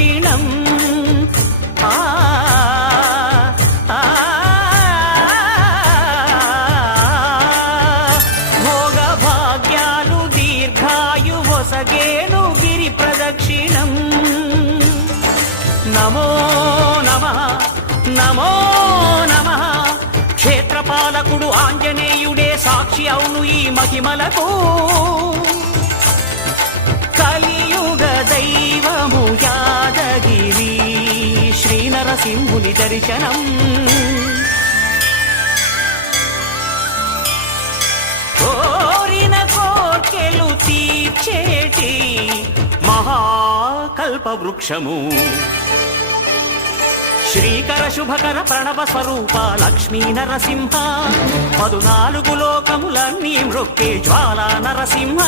ప్రదక్షిణం భోగ భాగ్యాలు దీర్ఘాయు వసగేను గిరి ప్రదక్షిణం నమో నమః నమో నమః క్షేత్రపాలకుడు ఆంజనేయుడే సాక్షి అవును ఈ మహిమలకు కలియుగ దైవము యాదగిరి శ్రీ నరసింహుని దర్శనం కోరిన కోర్కెలు తీర్చేటి మహాకల్పవృక్షము శ్రీకర శుభకర ప్రణవ స్వరూప లక్ష్మీ నరసింహ 14 లోకములన్నీ మ్రొక్కే జ్వాలా నరసింహ